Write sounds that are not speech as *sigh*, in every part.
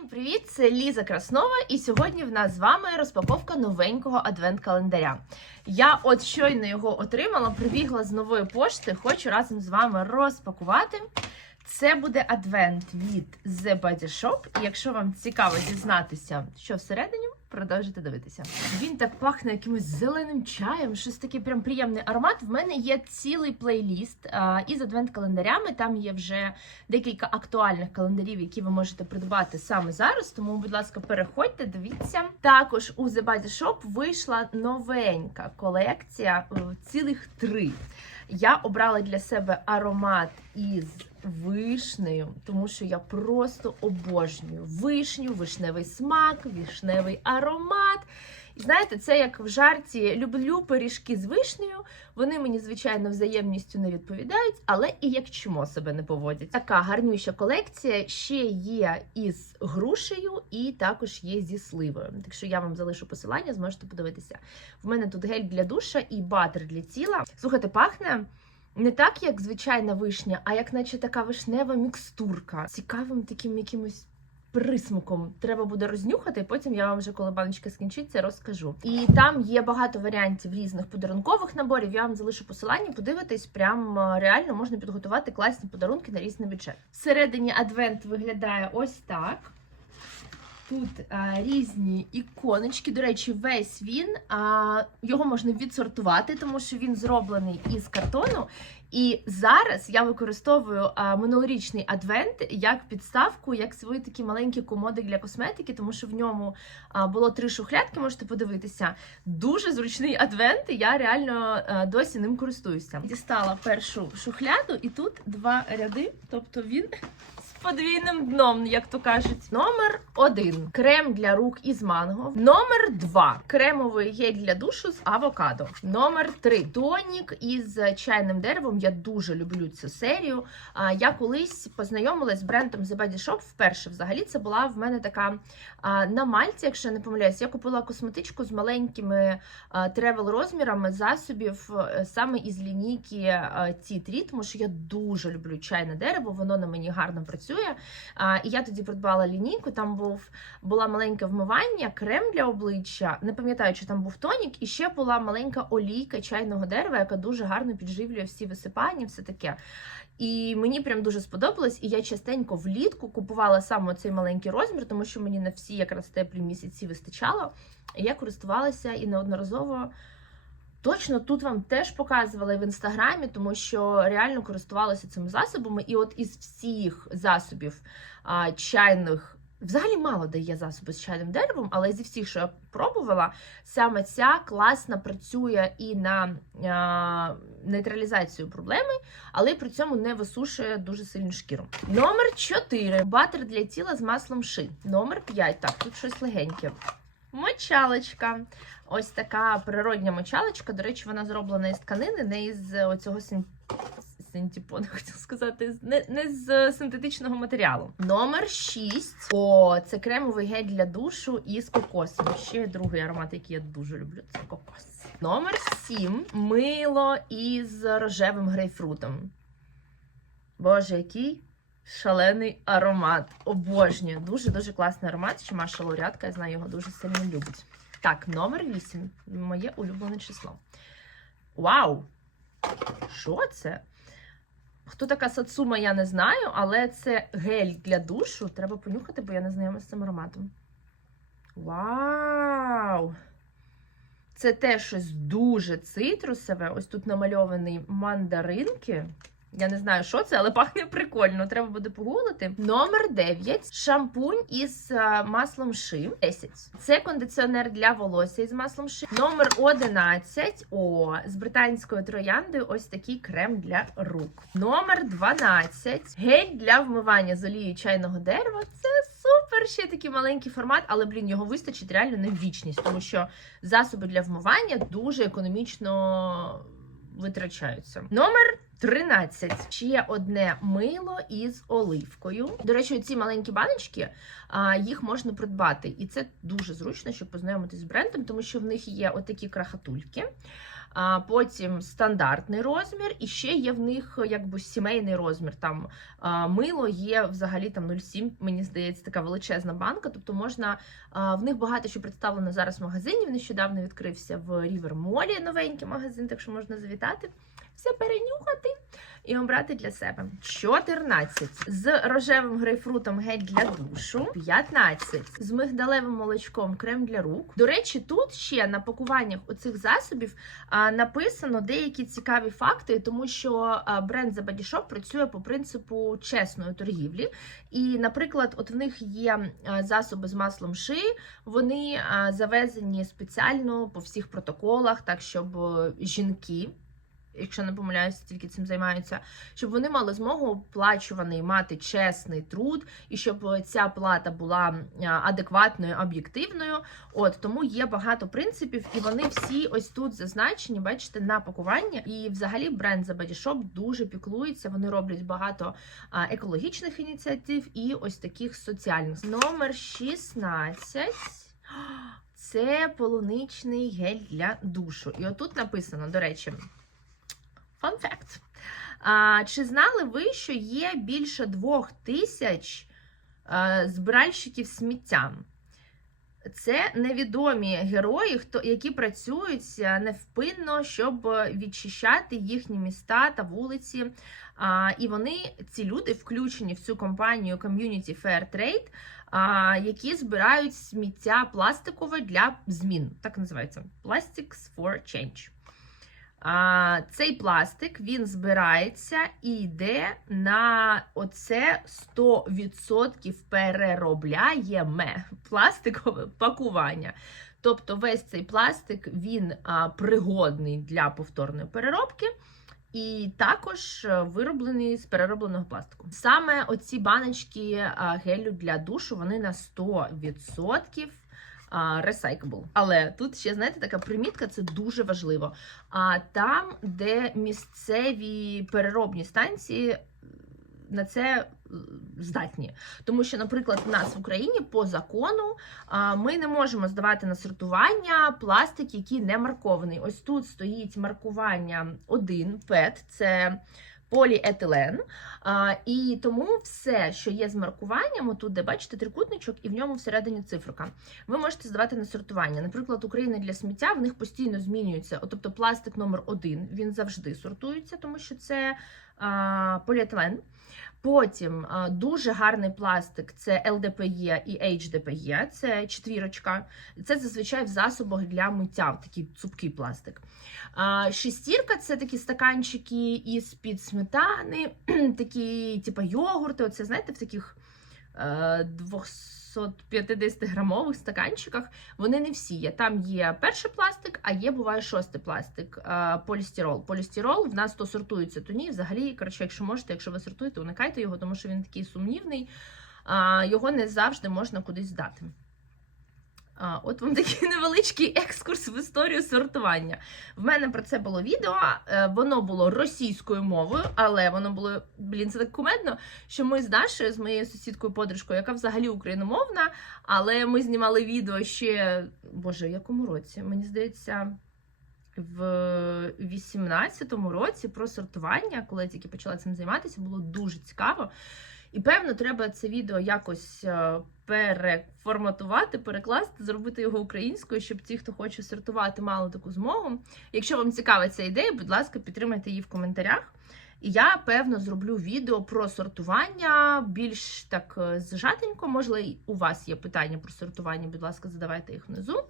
Всім привіт! Це Ліза Краснова, і сьогодні в нас з вами розпаковка новенького адвент-календаря. Я от щойно його отримала, прибігла з нової пошти, хочу разом з вами розпакувати. Це буде адвент від The Body Shop. І якщо вам цікаво дізнатися, що всередині, продовжуйте дивитися. Він так пахне якимось зеленим чаєм, щось такий прям приємний аромат. В мене є цілий плейліст а, із адвент-календарями. Там є вже декілька актуальних календарів, які ви можете придбати саме зараз. Тому, будь ласка, переходьте, дивіться. Також у The Body Shop вийшла новенька колекція, е, цілих три. Я обрала для себе аромат із вишнею, тому що я просто обожнюю вишню, вишневий смак, вишневий аромат. Знаєте, це як в жарті люблю пиріжки з вишнею. Вони мені, звичайно, взаємністю не відповідають, але і як чмо себе не поводять. Така гарнюща колекція ще є із грушею, і також є зі сливою. Так що я вам залишу посилання, зможете подивитися. В мене тут гель для душа і батер для тіла. Слухайте, пахне. Не так, як звичайна вишня, а як наче така вишнева мікстурка. Цікавим таким якимось присмаком. Треба буде рознюхати, потім я вам вже, коли баночка скінчиться, розкажу. І там є багато варіантів різних подарункових наборів. Я вам залишу посилання, подивитись, прям е, реально можна підготувати класні подарунки на різний бюджет. Всередині адвент виглядає ось так. Тут а, різні іконочки. До речі, весь він а, його можна відсортувати, тому що він зроблений із картону. І зараз я використовую минулорічний адвент як підставку, як свої такі маленькі комоди для косметики, тому що в ньому було три шухлядки. Можете подивитися. Дуже зручний адвент. і Я реально досі ним користуюся. Дістала першу шухляду, і тут два ряди, тобто він подвійним дном, як то кажуть. Номер один крем для рук із манго. Номер два кремовий гель для душу з авокадо. Номер три тонік із чайним деревом. Я дуже люблю цю серію. Я колись познайомилась з брендом The Body Shop вперше. Взагалі це була в мене така на Мальці, якщо я не помиляюсь, я купила косметичку з маленькими тревел розмірами засобів е, саме із лінійки ті Трі, тому що я дуже люблю чайне дерево, воно на мені гарно працює. А, І я тоді придбала лінійку. Там був була маленьке вмивання, крем для обличчя. Не пам'ятаю, чи там був тонік, і ще була маленька олійка чайного дерева, яка дуже гарно підживлює всі висипання, все таке. І мені прям дуже сподобалось, і я частенько влітку купувала саме цей маленький розмір, тому що мені на всі якраз теплі місяці вистачало. І я користувалася і неодноразово. Точно тут вам теж показувала в інстаграмі, тому що реально користувалася цими засобами. І от із всіх засобів а, чайних, взагалі мало де є засоби з чайним деревом, але зі всіх, що я пробувала, саме ця класно працює і на а, нейтралізацію проблеми, але при цьому не висушує дуже сильну шкіру. Номер 4. Батер для тіла з маслом ши. Номер 5. Так, тут щось легеньке. Мочалочка. Ось така природня мочалочка. До речі, вона зроблена із тканини, не із оцього син... синтепону, *laughs* хотів сказати, не, не з синтетичного матеріалу. Номер 6. О, це кремовий гель для душу із кокосом. Ще другий аромат, який я дуже люблю, це кокос. Номер 7. Мило із рожевим грейпфрутом. Боже, який шалений аромат. Обожнюю. Дуже-дуже класний аромат. Ще Маша лауреатка, я знаю, його дуже сильно любить. Так, номер 8. Моє улюблене число. Вау! Що це? Хто така Сацума, я не знаю, але це гель для душу. Треба понюхати, бо я не знайома з цим ароматом. Вау! Це теж щось дуже цитрусове. Ось тут намальовані мандаринки. Я не знаю, що це, але пахне прикольно. Треба буде погуглити. Номер 9. Шампунь із маслом ши. 10. Це кондиціонер для волосся із маслом ши. Номер 11. О, з британською трояндою ось такий крем для рук. Номер 12. Гель для вмивання з олією чайного дерева. Це супер! Ще такий маленький формат, але, блін, його вистачить реально на вічність, тому що засоби для вмивання дуже економічно витрачаються. Номер 13. Ще одне мило із оливкою. До речі, ці маленькі баночки їх можна придбати. І це дуже зручно, щоб познайомитись з брендом, тому що в них є отакі крахатульки. А потім стандартний розмір, і ще є в них якби сімейний розмір. Там мило є взагалі там 0,7, мені здається, така величезна банка. Тобто можна в них багато що представлено зараз в магазині. Нещодавно відкрився в Рівер Молі новенький магазин, так що можна завітати, все перенюхати і обрати для себе. 14. З рожевим грейпфрутом гель для душу. 15. З мигдалевим молочком крем для рук. До речі, тут ще на пакуваннях оцих засобів а, написано деякі цікаві факти, тому що а, бренд The Body Shop працює по принципу чесної торгівлі. І, наприклад, от в них є засоби з маслом шиї, вони а, завезені спеціально по всіх протоколах, так щоб е, жінки якщо не помиляюся, тільки цим займаються, щоб вони мали змогу оплачуваний мати чесний труд, і щоб ця плата була адекватною, об'єктивною. От тому є багато принципів, і вони всі ось тут зазначені, бачите, на пакуванні. І взагалі бренд The Body Shop дуже піклується. Вони роблять багато екологічних ініціатив і ось таких соціальних. Номер 16. Це полуничний гель для душу. І отут написано, до речі. Fun fact. А, Чи знали ви, що є більше двох тисяч збиральщиків сміття? Це невідомі герої, які працюють невпинно, щоб відчищати їхні міста та вулиці. І вони, ці люди, включені в цю компанію Community Fair Trade, які збирають сміття пластикове для змін. Так називається Plastics for Change. А, Цей пластик він збирається і йде на оце 100% переробляєме *laughs* пластикове пакування. Тобто весь цей пластик він а, пригодний для повторної переробки. І також вироблений з переробленого пластику. Саме оці баночки гелю для душу вони на 100% recyclable. Але тут ще, знаєте, така примітка, це дуже важливо. А там, де місцеві переробні станції. На це здатні, тому що, наприклад, в нас в Україні по закону ми не можемо здавати на сортування пластик, який не маркований. Ось тут стоїть маркування 1 ПЕТ, це поліетилен. А, І тому все, що є з маркуванням, отут, де бачите, трикутничок, і в ньому всередині циферка. Ви можете здавати на сортування. Наприклад, України для сміття в них постійно змінюється. От, тобто пластик номер 1 він завжди сортується, тому що це а, поліетилен. Потім дуже гарний пластик це ЛДПЕ і HDPE, це четвірочка. Це зазвичай в засобах для миття, такий цупкий пластик. Шестірка це такі стаканчики із під сметани, *clears throat* такі, типу йогурти. Оце, знаєте, в таких. 250-грамових стаканчиках. Вони не всі є. Там є перший пластик, а є буває шостий пластик полістирол. Полістирол в нас то сортується, то ні. Взагалі, коротше, якщо можете, якщо ви сортуєте, уникайте його, тому що він такий сумнівний, його не завжди можна кудись здати. А, От вам такий *laughs* невеличкий екскурс в історію сортування. В мене про це було відео, е, воно було російською мовою, але воно було, блін, це так кумедно, що ми з Дашою, з моєю сусідкою подружкою, яка взагалі україномовна, але ми знімали відео ще, боже, в якому році? Мені здається. В 18-му році про сортування, коли я тільки почала цим займатися, було дуже цікаво. І певно, треба це відео якось е, переформатувати, перекласти, зробити його українською, щоб ті, хто хоче сортувати, мали таку змогу. Якщо вам цікава ця ідея, будь ласка, підтримайте її в коментарях. І я, певно, зроблю відео про сортування більш так е, зжатенько. Можливо, у вас є питання про сортування, будь ласка, задавайте їх внизу.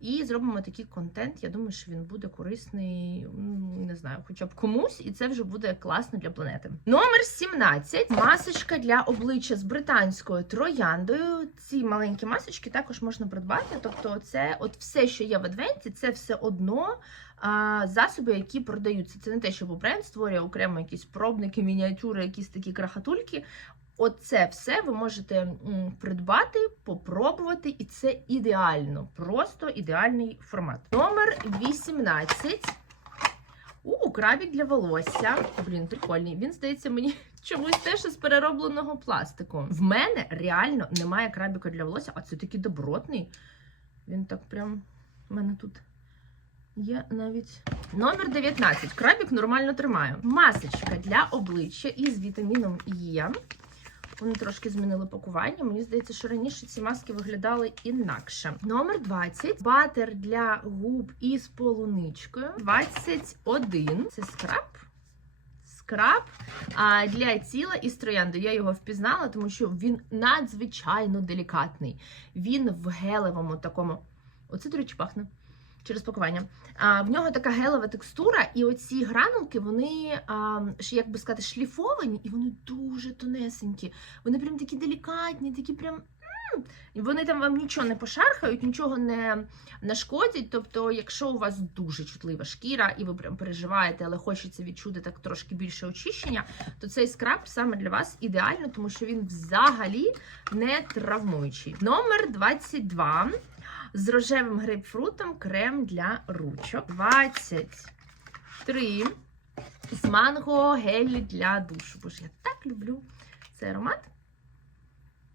І зробимо такий контент. Я думаю, що він буде корисний, не знаю, хоча б комусь, і це вже буде класно для планети. Номер 17. Масочка для обличчя з британською трояндою. Ці маленькі масочки також можна придбати. Тобто, це от все, що є в адвенті, це все одно. Засоби, які продаються, це не те, що бренд створює окремо якісь пробники, мініатюри, якісь такі крахатульки. Оце все ви можете придбати, попробувати, і це ідеально, просто ідеальний формат. Номер 18. У, крабік для волосся. Блін, прикольний. Він здається мені *laughs* чомусь теж із переробленого пластику. В мене реально немає крабіка для волосся, а це такий добротний. Він так прям у мене тут є навіть. Номер 19. Крабік нормально тримаю. Масочка для обличчя із вітаміном Е. Вони трошки змінили пакування. Мені здається, що раніше ці маски виглядали інакше. Номер 20. Батер для губ із полуничкою. 21. Це скраб. Скраб для тіла із трояндою. Я його впізнала, тому що він надзвичайно делікатний. Він в гелевому такому. Оце, до речі, пахне через пакування. А, в нього така гелева текстура, і оці гранулки, вони, а, як би сказати, шліфовані, і вони дуже тонесенькі. Вони прям такі делікатні, такі прям. Вони там вам нічого не пошархають, нічого не нашкодять. Тобто, якщо у вас дуже чутлива шкіра, і ви прям переживаєте, але хочеться відчути так трошки більше очищення, то цей скраб саме для вас ідеально, тому що він взагалі не травмуючий. Номер 22 з рожевим грейпфрутом крем для ручок. 23 з манго гель для душу. Боже, я так люблю цей аромат.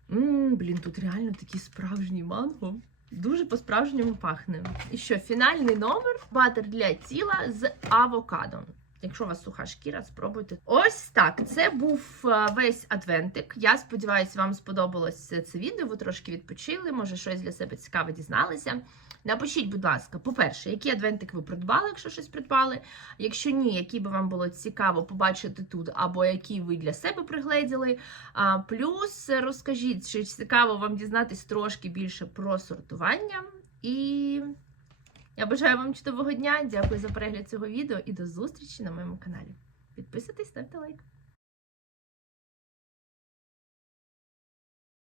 Ммм, блін, тут реально такий справжній манго. Дуже по-справжньому пахне. І що, фінальний номер батер для тіла з авокадо. Якщо у вас суха шкіра, спробуйте. Ось так. Це був е, весь адвентик. Я сподіваюся, вам сподобалось це відео. Ви трошки відпочили, може щось для себе цікаве дізналися. Напишіть, будь ласка, по-перше, який адвентик ви придбали, якщо щось придбали. Якщо ні, який би вам було цікаво побачити тут, або які ви для себе пригледіли. А, плюс розкажіть, чи цікаво вам дізнатись трошки більше про сортування. І я бажаю вам чудового дня. Дякую за перегляд цього відео і до зустрічі на моєму каналі. Підписуйтесь, ставте лайк.